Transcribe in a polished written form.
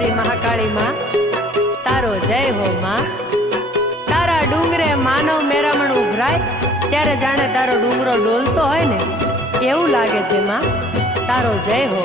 મારી મહાકાળી માં, તારો જય હો માં। તારા ડુંગરે માનવ મેરામણ ઉભરાય ત્યારે જાણે તારો ડુંગરો ડોલતો હોય ને એવું લાગે છે માં, તારો જય હો।